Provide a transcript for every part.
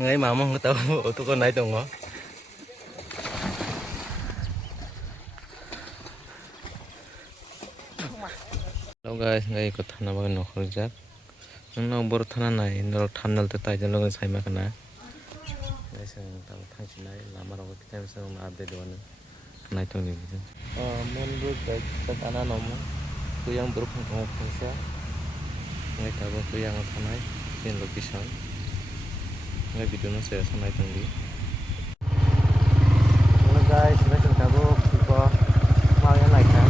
ngai mama nggak tahu itu kok naik dong. Hello guys, ngai ikut thana bagan no khorjak. Nang bor thana nai, nor thamnal te tai jan logan saima kana. Guys, ang tahu thangsinai lama rok kita bisa update doang. Naik tong ni gitu. Main road guys, sana nomo. Kuyang berpung pungsa. Ngai tahu kuyang thanai in location. Ngai video no saya naik tong di. Hello guys, kita tahu kita mau yang naik kan.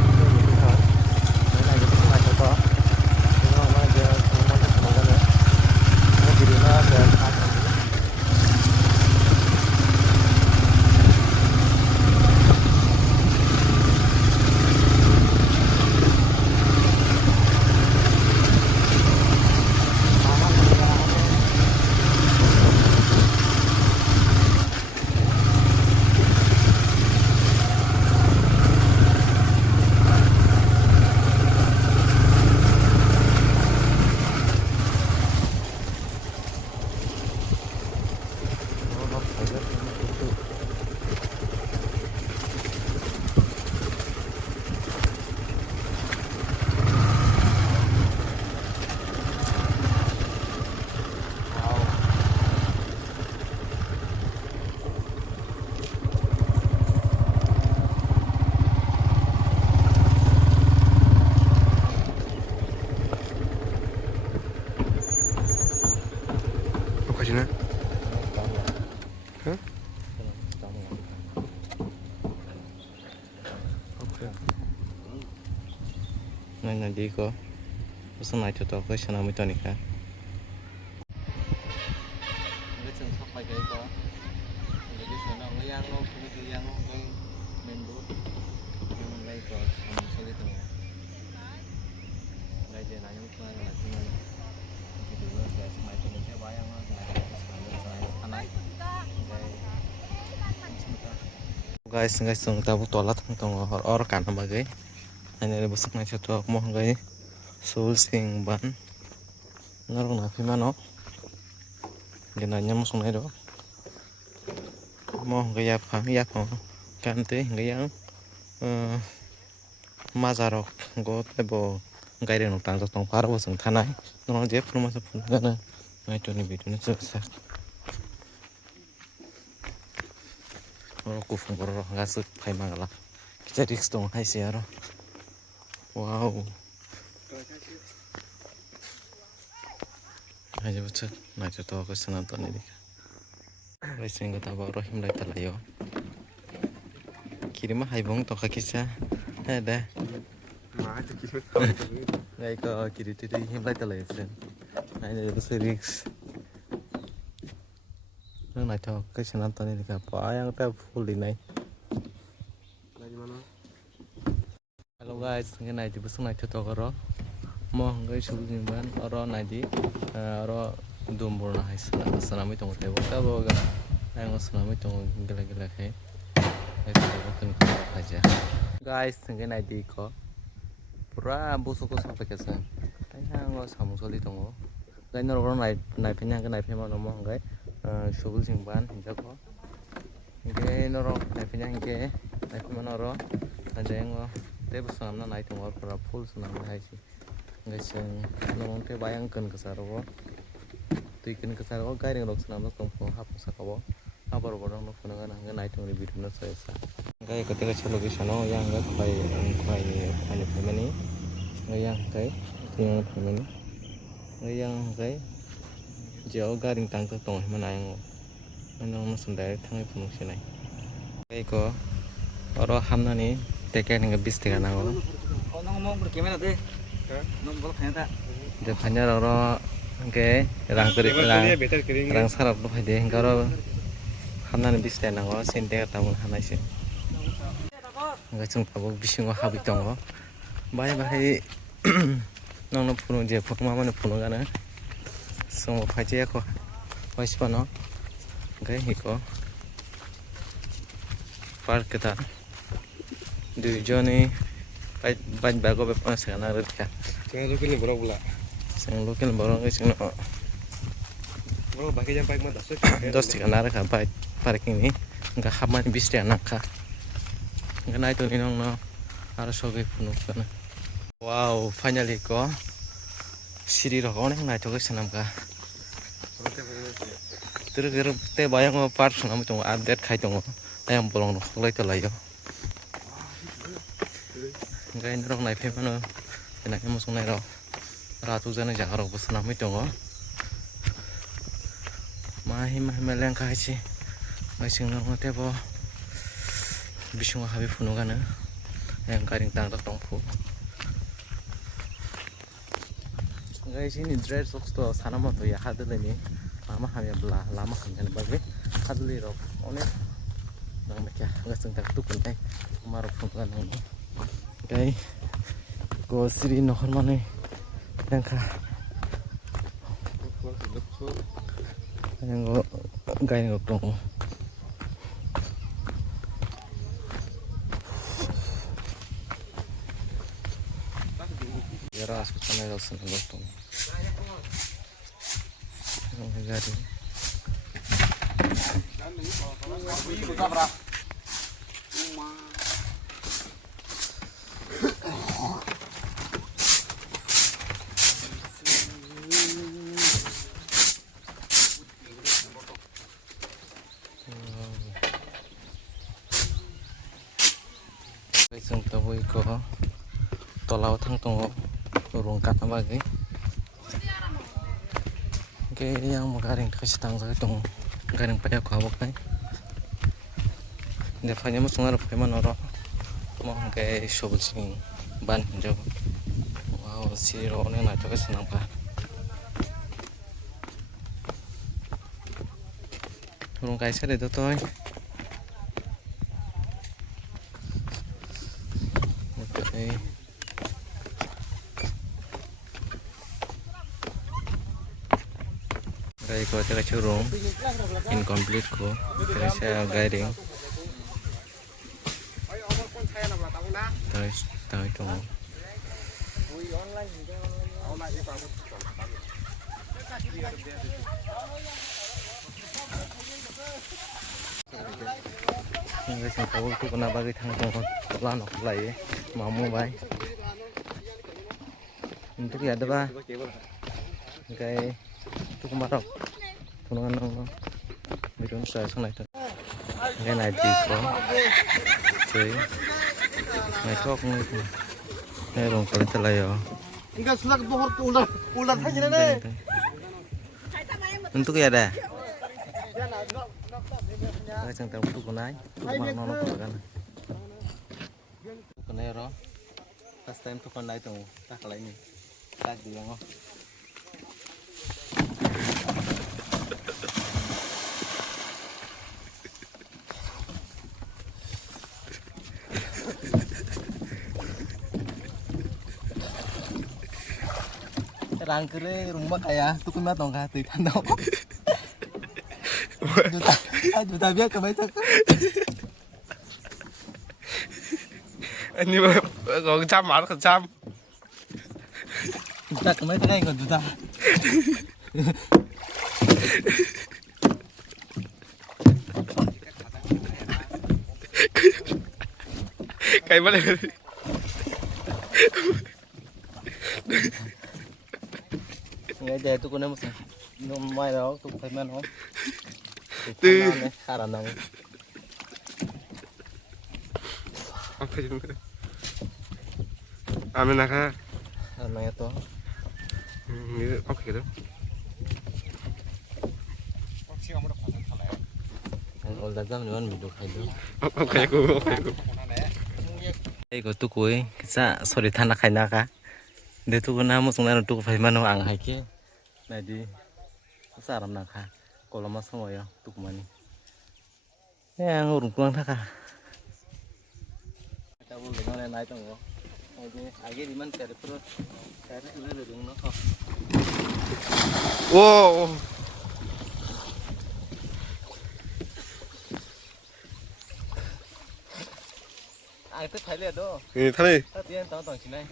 Sini. Hah? Oke. Nah, nanti kok pesan naik tuh aku sana itu nih kan. Nggak cuma sampai kayak kok. Jadi sana yang lo punya yang kayak mendo yang lain kok sama sekali tuh. Nggak jadi nanya mungkin nggak cuma gitu loh saya sama itu nih bayang lah guys sung tabu tolat tong or kan bagai hanya busuk na chato mo gai sul sing ban ngarong na pimano genanya mo sung nai do mo gai ya pa kante gai yang mazarok go tebo gai re no tang tong paro sung thanai no je purma sa pun gana nai to ni bitu ni sa kufung boro gasuk pai mangala kita risk dong hai siaro wow aja betul nah itu aku senang tuh nih guys yang kita bawa rohim lagi terlayo kirim hai bong toh kakisah ada Mah itu kirim. nggak ikut kiri tiri him lagi terlayo sen nah ini itu risk nah itu aku senang tuh nih apa yang kita full di naik. Hello guys, ngai nai di busung nai to koro. Mo ngai shubu jimban oro nai di oro dumbur na hai sanami tong tebo tabo ga ai ngo sanami tong gila he. Ai tebo kan ko aja. Guys, ngai nai di ko. Pura busuk ko sampai kesan. Ai ngo samusoli tong. Ngai no oro nai penya mo mo ngai shubu jimban jago. Ngai no oro nai penya ngai mo no oro ada ngo teh besar na naik tunggu pura full senang hai sih guys yang nong teh bayang kan kesaro tuh ikan kesaro gaya yang rok senang na tunggu hap sakabo apa orang nong pun nggak naik tunggu di bidu na saya gaya ketika saya location no yang nggak kai family yang kai yang family yang kai jauh garing tangke tong mana yang nong sendiri tangai penuh sini gaya ko orang hamna nih tiket nggak bis tiga nang orang. Oh, ngomong berkemana deh? Nombor ternyata. Depannya orang ke rang sarap loh deh. Kalau hamna bis tiga nang orang sente tamu hamna sih. Nggak cuma tahu bis nggak habis tong. Bahaya nong puno je puno mama puno kan? Semua pajak aku. Wajib no. Gaya hiko. Park kita. Dujoni baik bago bepan sekarang ada dia. Jangan lupa nih borok pula. Sing lokal borong sing no. Oh, bagi jam paling mantap. 10 tiga nara ka parking ni enggak haman 20 tiga naka enggak naik tuh nong no harus soge penuh kana wow finally ko siri ro onek naik tuh senam ka terus te bayang mo part senam tuh update kai tuh ayam bolong no lagi tuh layo enggak ini rong naik pemano enak emo sung naik ro ratu jana jangan ro senam itu ngo mahi meleng kai sih masing nang ngote bo bisung habi funo kana yang karing tang tak tongfu guys ini dread socks to sana mo to ya hadle ni mama hamya bla lama hamya bagi hadle ro one nang mekya gasung tak tu kuntai maro funo kana ni guys go siri nohor mane yang ka yang go gai go tong ras kita naik sana lotong gari iseng tahu iko tolau thang tongo urung kat bagi oke yang mau garing kasih tang saya tong garing pada kawak nih defanya mau sungar peman oro mau kayak shobul sing ban jauh wow si rone na coba senang pa urung kasih ada toy oke Gaya ko teka curung incomplete ko terus saya guiding terus tahu itu guys yang tahu itu kenapa kita ngomong lano lagi mau bay untuk ya ada bah kayak itu kemarau punungan nong bidon saya sana itu ini naik ko cuy naik kok nih ini rong kali telayo Enggak sudah pohon ular aja nih. untuk ya ada saya sang tahu tuh kunai mana nono kan kunai ro last time tuh kunai tuh tak kali ini tak juga ngoh rangkere rumah kayak tuh kan tong ka tui kan tong juta biar kemai tak Ini có trăm mà nó trăm. juta kemai tak kan juta Cái vấn đề nghe chơi tôi cũng ném nó mai đó tôi phải mang không Tư. khá là nồng Amin naka. nồng itu Ini oke gitu. kalau dagang dengan minum aja Oke aku. 이거 뚜꾸이 기사 소리 타나 가나가 근데 뚜꾸 나무 송나는 뚜꾸 발만은 안 할게 나디 사람 나가 꼴로만 숨어요 뚜꾸만이 그냥 우르꾸랑 타가 따볼 내가 나이 던거 이제 아게 리만 테레프로 테레프로 링 넣어 오. ai tức thấy liền đó 이 타네. ta tiên tao toàn chỉ này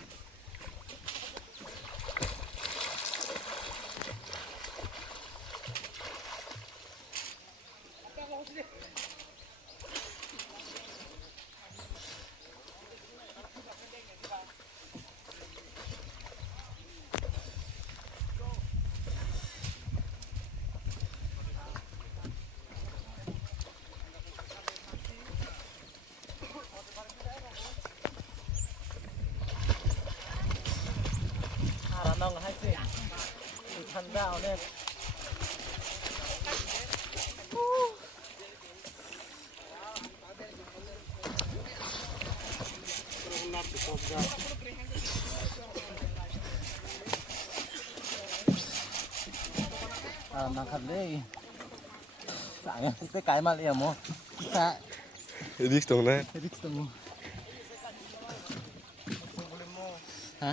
Nakadlay. Sayang kita kaya mal ya mo. Sa Risk dong na. risk mo. Ha?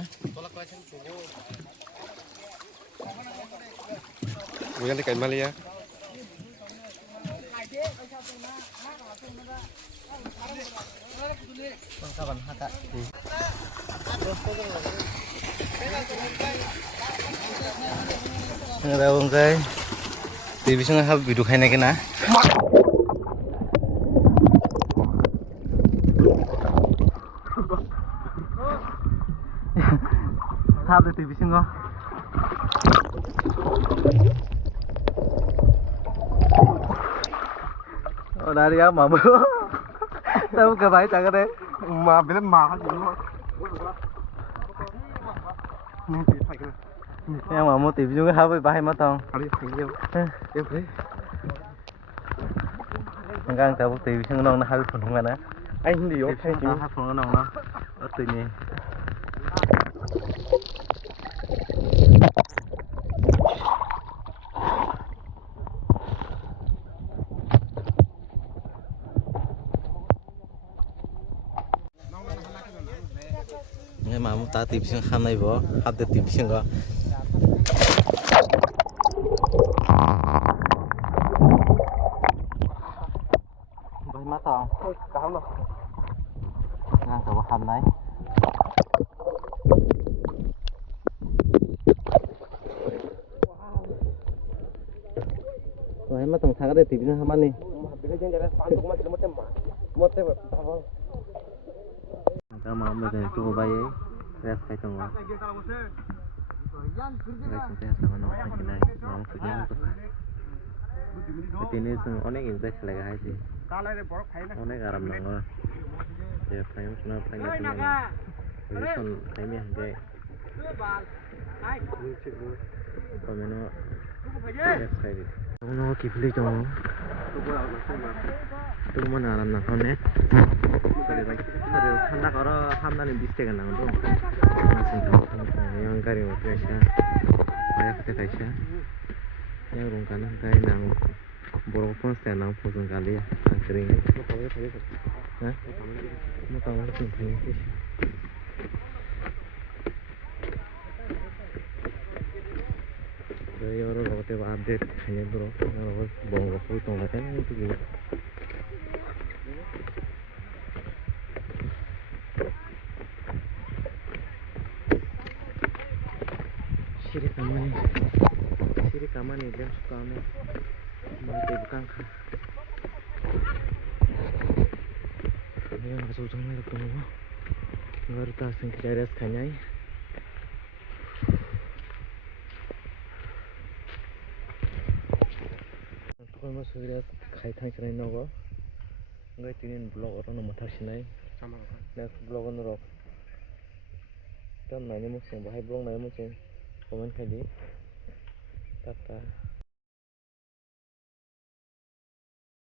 Bukan kain Malia. Kawan haka. Nggak bangkai. Di bisa nggak habis duduk hanya kena. Habis di bisa nggak? Oh dari apa bu? Tahu ke baik tak ada? Ma bilang mahal juga. Nih phải cái Yang mau TV juga habis bahaya matang. này. Thành yêu. Yêu đấy. Ngang tahu TV sing nong na habis pun mana? Anh đi TV op sing thành habis pun nong na. Itu ni. Nghe mà muốn ta tìm xem khám này vô, hấp để tìm xem có. Vậy má tao. Cả không đâu. Ngang tao hầm này. Vậy má tao thằng cái để tìm xem hầm này. Bila jangan jalan pantuk macam macam mah. Mote apa? Kita mau belajar itu bayi, saya sekali tunggu. Guys, saya sama nama kita, mau pergi untuk. Ini semua orang enjoy lagi aja. Orang garam nongol. Ya, kayaknya cuma pengen itu. Jadi kan kayaknya enggak. Komeno. Ya sekali. Kamu kipli dong. Itu mana alam nongol nih? Sorry, 한다 걸어 함나는 미스테이크 나오도 yang kari waktu Aisyah banyak kita Aisyah yang rungkana kari nang borong pun saya nang pusing kali ya kering hah mau tahu sih sih dari orang waktu itu update hanya bro borong waktu itu nggak itu gini Siri kamani dan suka anu mati bukan kah ini yang masuk ujungnya itu tunggu nggak ada tasing kejadas kanyai tukang masuk kejadas kaitang cerai nogo nggak tinin blog orang nomor tasinai next blog on rock dan nanya musim bahaya blog nanya musim komen kali tata